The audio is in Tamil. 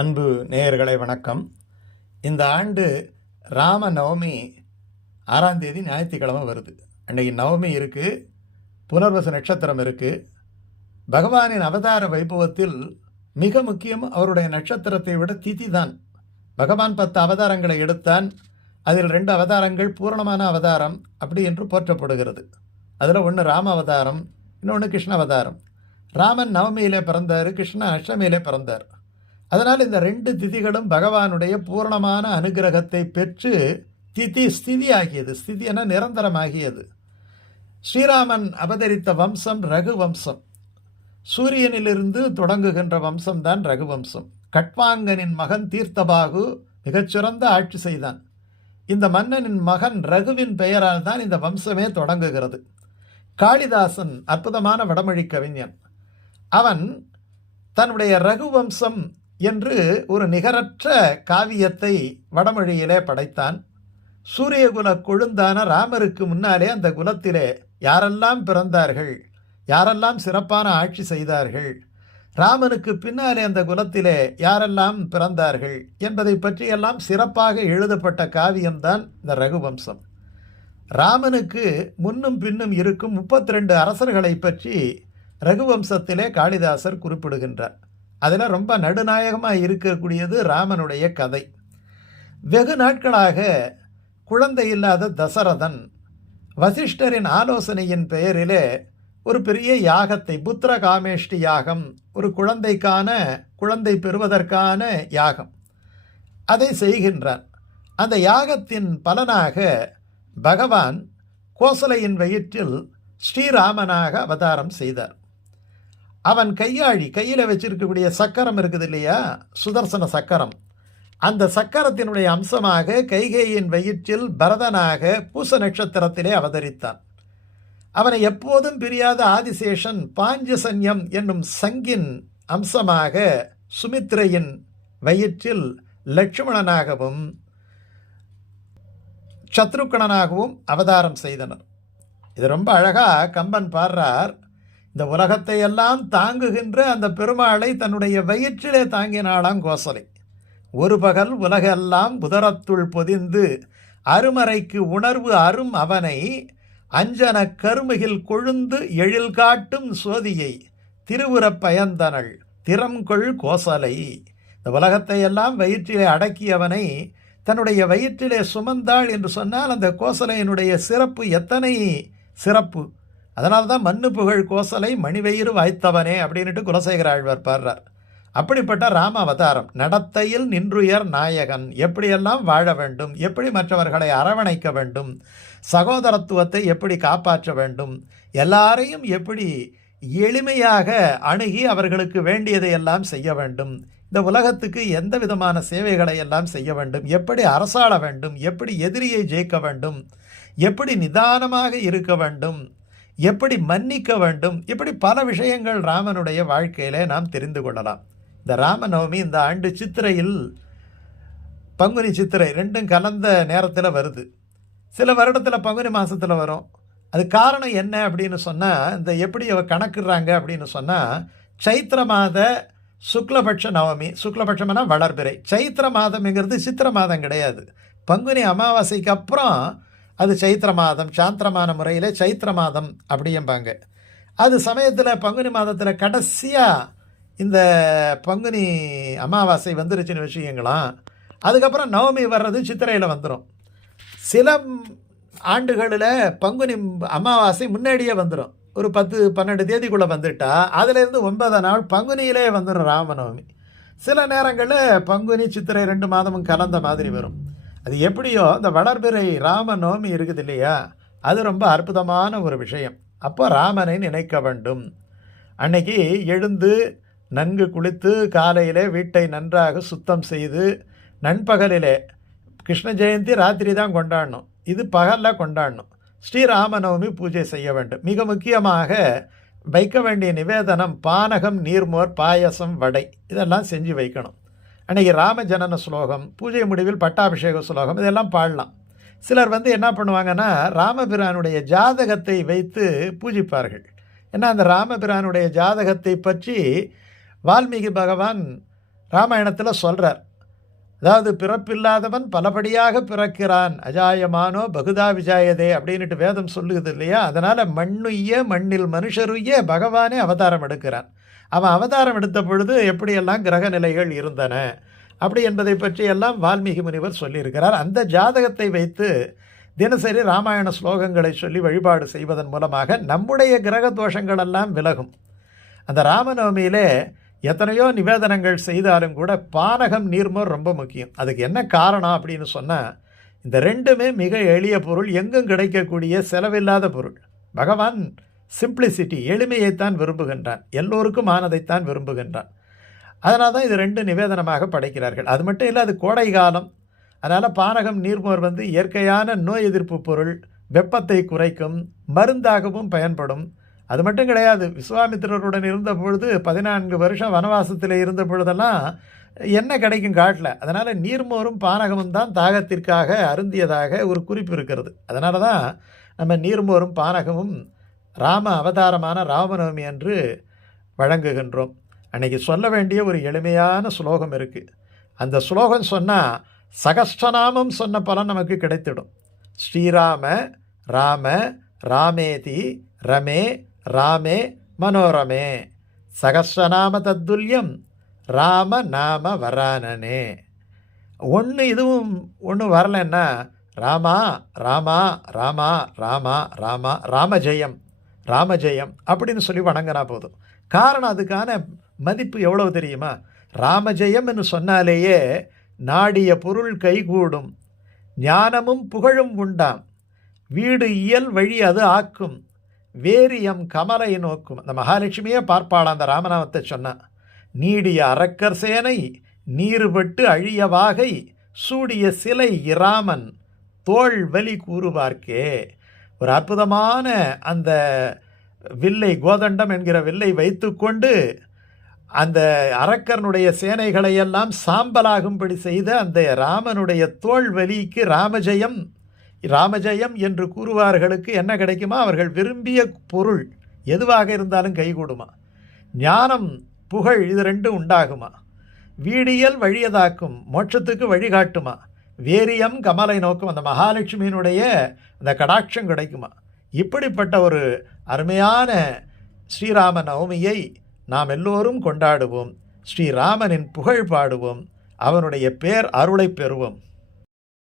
அன்பு நேயர்களை வணக்கம். இந்த ஆண்டு ராம நவமி 6ஆம் தேதி ஞாயிற்றுக்கிழமை வருது. அன்றைக்கி நவமி இருக்குது, புனர்வசு நட்சத்திரம் இருக்குது. பகவானின் அவதார வைபவத்தில் மிக முக்கியம் அவருடைய நட்சத்திரத்தை விட திதி தான். பகவான் 10 அவதாரங்களை எடுத்தான். அதில் 2 அவதாரங்கள் பூரணமான அவதாரம் அப்படி என்று போற்றப்படுகிறது. அதில் ஒன்று ராம அவதாரம், இன்னொன்று கிருஷ்ண அவதாரம். ராமன் நவமியிலே பிறந்தார், கிருஷ்ணன் அஷ்டமியிலே பிறந்தார். அதனால் இந்த 2 திதிகளும் பகவானுடைய பூரணமான அனுகிரகத்தை பெற்று திதி ஸ்திதி ஆகியது. ஸ்திதி என நிரந்தரமாகியது. ஸ்ரீராமன் அவதரித்த வம்சம் ரகு வம்சம். சூரியனிலிருந்து தொடங்குகின்ற வம்சம்தான் ரகுவம்சம். கட்வாங்கனின் மகன் தீர்த்தபாகு மிகச்சிறந்த ஆட்சி செய்தான். இந்த மன்னனின் மகன் ரகுவின் பெயரால் தான் இந்த வம்சமே தொடங்குகிறது. காளிதாசன் அற்புதமான வடமொழி கவிஞன். அவன் தன்னுடைய ரகுவம்சம் என்று ஒரு நிகரற்ற காவியத்தை வடமொழியிலே படைத்தான். சூரியகுல கொழுந்தான ராமருக்கு முன்னாலே அந்த குலத்திலே யாரெல்லாம் பிறந்தார்கள், யாரெல்லாம் சிறப்பான ஆட்சி செய்தார்கள், ராமனுக்கு பின்னாலே அந்த குலத்திலே யாரெல்லாம் பிறந்தார்கள் என்பதை பற்றியெல்லாம் சிறப்பாக எழுதப்பட்ட காவியம்தான் இந்த ரகுவம்சம். ராமனுக்கு முன்னும் பின்னும் இருக்கும் 32 அரசர்களை பற்றி ரகுவம்சத்திலே காளிதாசர் குறிப்பிடுகின்றார். அதில் ரொம்ப நடுநாயகமாக இருக்கக்கூடியது ராமனுடைய கதை. வெகு நாட்களாக குழந்தை இல்லாத தசரதன் வசிஷ்டரின் ஆலோசனையின் பெயரிலே ஒரு பெரிய யாகத்தை, புத்திர காமேஷ்டி யாகம், ஒரு குழந்தை பெறுவதற்கான யாகம், அதை செய்கின்றான். அந்த யாகத்தின் பலனாக பகவான் கோசலையின் வயிற்றில் ஸ்ரீராமனாக அவதாரம் செய்தார். அவன் கையில் வச்சிருக்கக்கூடிய சக்கரம் இருக்குது இல்லையா, சுதர்சன சக்கரம். அந்த சக்கரத்தினுடைய அம்சமாக கைகேயின் வயிற்றில் பரதனாக பூச நட்சத்திரத்திலே அவதரித்தான். அவனை எப்போதும் பிரியாத ஆதிசேஷன் பாஞ்சசன்யம் என்னும் சங்கின் அம்சமாக சுமித்ரையின் வயிற்றில் லட்சுமணனாகவும் சத்ருக்கணனாகவும் அவதாரம் செய்தனர். இது ரொம்ப அழகாக கம்பன் பாடுறார். இந்த உலகத்தை எல்லாம் தாங்குகின்ற அந்த பெருமாளை தன்னுடைய வயிற்றிலே தாங்கினாளாம் கோசலை. ஒரு பகல் உலகெல்லாம் உதரத்துள் பொதிந்து அருமறைக்கு உணர்வு அரும் அவனை அஞ்சன கருமுகில் கொழுந்து எழில் காட்டும் சோதியை திருவுரப் பயந்தனள் திறம்கொள் கோசலை. இந்த உலகத்தை எல்லாம் வயிற்றிலே அடக்கியவனை தன்னுடைய வயிற்றிலே சுமந்தாள் என்று சொன்னால் அந்த கோசலையினுடைய சிறப்பு எத்தனை சிறப்பு! அதனால்தான் மண்ணு புகழ் கோசலை மணிவயிறு வாய்த்தவனே அப்படின்ட்டு குலசேகர ஆழ்வார் பாடுறார். அப்படிப்பட்ட ராம அவதாரம். நடத்தையில் நின்றுயர் நாயகன். எப்படியெல்லாம் வாழ வேண்டும், எப்படி மற்றவர்களை அரவணைக்க வேண்டும், சகோதரத்துவத்தை எப்படி காப்பாற்ற வேண்டும், எல்லாரையும் எப்படி எளிமையாக அணுகி அவர்களுக்கு வேண்டியதை எல்லாம் செய்ய வேண்டும், இந்த உலகத்துக்கு எந்த விதமான சேவைகளை எல்லாம் செய்ய வேண்டும், எப்படி அரசாள வேண்டும், எப்படி எதிரியை ஜெயிக்க வேண்டும், எப்படி நிதானமாக இருக்க வேண்டும், எப்படி மன்னிக்க வேண்டும், இப்படி பல விஷயங்கள் ராமனுடைய வாழ்க்கையிலே நாம் தெரிந்து கொள்ளலாம். இந்த ராமநவமி இந்த ஆண்டு சித்திரையில், பங்குனி சித்திரை ரெண்டும் கலந்த நேரத்தில் வருது. சில வருடத்தில் பங்குனி மாதத்தில் வரும். அது காரணம் என்ன அப்படின்னு சொன்னால், இந்த எப்படி கணக்குறாங்க அப்படின்னு சொன்னால், சைத்திர மாத சுக்லபட்ச நவமி, சுக்லபட்சம்னா வளர்பிறை. சைத்திர மாதம்ங்கிறது சித்திர மாதம் கிடையாது. பங்குனி அமாவாசைக்கு அப்புறம் அது சைத்திர மாதம், சாந்திரமான முறையில் சைத்திர மாதம் அப்படிம்பாங்க. அது சமயத்தில் பங்குனி மாதத்தில் கடைசியாக இந்த பங்குனி அமாவாசை வந்துருச்சுன்னு வச்சுக்கங்களாம். அதுக்கப்புறம் நவமி வர்றது சித்திரையில் வந்துடும். சில ஆண்டுகளில் பங்குனி அமாவாசை முன்னாடியே வந்துடும். ஒரு 10-12 தேதிக்குள்ளே வந்துட்டா அதிலேருந்து 9 நாள் பங்குனியிலே வந்துடும் ராமநவமி. சில நேரங்களில் பங்குனி சித்திரை 2 மாதமும் கலந்த மாதிரி வரும். அது எப்படியோ இந்த வளர்பிறை ராமநவமி இருக்குது இல்லையா, அது ரொம்ப அற்புதமான ஒரு விஷயம். அப்போ ராமனை நினைக்க வேண்டும். அன்னைக்கு எழுந்து நன்கு குளித்து காலையிலே வீட்டை நன்றாக சுத்தம் செய்து, நண்பகலிலே கிருஷ்ண ஜெயந்தி ராத்திரி தான் கொண்டாடணும், இது பகலில் கொண்டாடணும். ஸ்ரீராமநவமி பூஜை செய்ய வேண்டும். மிக முக்கியமாக வைக்க வேண்டிய நிவேதனம் பானகம், நீர்மோர், பாயசம், வடை இதெல்லாம் செஞ்சு வைக்கணும். அன்றைக்கி ராம ஜனன ஸ்லோகம், பூஜை முடிவில் பட்டாபிஷேக ஸ்லோகம் இதெல்லாம் பாடலாம். சிலர் என்ன பண்ணுவாங்கன்னா, ராமபிரானுடைய ஜாதகத்தை வைத்து பூஜிப்பார்கள். ஏன்னா அந்த ராமபிரானுடைய ஜாதகத்தை பற்றி வால்மீகி பகவான் ராமாயணத்தில் சொல்கிறார். அதாவது பிறப்பில்லாதவன் பலபடியாக பிறக்கிறான், அஜாயமானோ பகுதா விஜாயதே அப்படின்ட்டு வேதம் சொல்லுது இல்லையா. அதனால் மண்ணுய்ய மண்ணில் மனுஷருய்ய பகவானே அவதாரம் எடுக்கிறான். அவன் அவதாரம் எடுத்த பொழுது எப்படியெல்லாம் கிரக நிலைகள் இருந்தன அப்படி என்பதை பற்றியெல்லாம் வால்மீகி முனிவர் சொல்லியிருக்கிறார். அந்த ஜாதகத்தை வைத்து தினசரி ராமாயண ஸ்லோகங்களை சொல்லி வழிபாடு செய்வதன் மூலமாக நம்முடைய கிரக தோஷங்களெல்லாம் விலகும். அந்த ராமநவமியிலே எத்தனையோ நிவேதனங்கள் செய்தாலும் கூட பானகம் நீர்மோர் ரொம்ப முக்கியம். அதுக்கு என்ன காரணம் அப்படின்னு சொன்னால், இந்த ரெண்டுமே மிக எளிய பொருள், எங்கும் கிடைக்கக்கூடிய செலவில்லாத பொருள். பகவான் சிம்பிளிசிட்டி, எளிமையைத்தான் விரும்புகின்றான், எல்லோருக்கும் ஆனதைத்தான் விரும்புகின்றான். அதனால தான் இது ரெண்டு நிவேதனமாக படைக்கிறார்கள். அது மட்டும் இல்லை, அது கோடை காலம். அதனால் பானகம் நீர்மோர் இயற்கையான நோய் எதிர்ப்பு பொருள், வெப்பத்தை குறைக்கும், மருந்தாகவும் பயன்படும். அது மட்டும் கிடையாது, விஸ்வாமித்திரருடன் இருந்த பொழுது 14 வருஷம் வனவாசத்தில் இருந்த பொழுதெல்லாம் என்ன கிடைக்கும் காட்டில். அதனால் நீர்மோரும் பானகமும் தான் தாகத்திற்காக அருந்தியதாக ஒரு குறிப்பு இருக்கிறது. அதனால தான் நம்ம நீர்மோரும் பானகமும் ராம அவதாரமான ராமநவமி அன்று வழங்குகின்றோம். அன்றைக்கி சொல்ல வேண்டிய ஒரு எளிமையான ஸ்லோகம் இருக்குது. அந்த ஸ்லோகம் சொன்னால் சகஸ்டநாமம் சொன்ன பலன் நமக்கு கிடைத்திடும். ஸ்ரீராம ராம ராமேதி ரமே ராமே மனோரமே சகஸ்ரநாம தத்துல்யம் ராம நாம வரானனே. இதுவும் ஒன்று வரலன்னா ராமா ராமா ராமா ராமா ராமா ராமஜெயம் ராமஜெயம் அப்படின்னு சொல்லி வணங்கினா போதும். காரணம், அதுக்கான மதிப்பு எவ்வளவு தெரியுமா? ராமஜெயம் என்று சொன்னாலேயே நாடிய பொருள் கைகூடும், ஞானமும் புகழும் உண்டாம், வீடு இயல் வழி அது ஆக்கும், வேரியம் கமலை நோக்கும். அந்த மகாலட்சுமியே பார்ப்பாளாம் அந்த ராமநாமத்தை சொன்னான். நீடிய அரக்கர் சேனை நீருபட்டு அழிய வாகை சூடிய சிலை இராமன் தோள் வலி கூறுவார்க்கே. ஒரு அற்புதமான அந்த வில்லை, கோதண்டம் என்கிற வில்லை வைத்துக்கொண்டு அந்த அரக்கனுடைய சேனைகளையெல்லாம் சாம்பலாகும்படி செய்த அந்த ராமனுடைய தோள் வலிக்கு ராமஜெயம் ராமஜெயம் என்று கூறுவார்களுக்கு என்ன கிடைக்குமா? அவர்கள் விரும்பிய பொருள் எதுவாக இருந்தாலும் கைகூடுமா. ஞானம் புகழ் இது ரெண்டும் உண்டாகுமா. வீடியல் வழியதாக்கும், மோட்சத்துக்கு வழிகாட்டுமா. வேரியம் கமலை நோக்கும், அந்த மகாலட்சுமியினுடைய அந்த கடாட்சம் கிடைக்குமா. இப்படிப்பட்ட ஒரு அருமையான ஸ்ரீராம நவமியை நாம் எல்லோரும் கொண்டாடுவோம். ஸ்ரீராமனின் புகழ் பாடுவோம், அவனுடைய பேர் அருளை பெறுவோம்.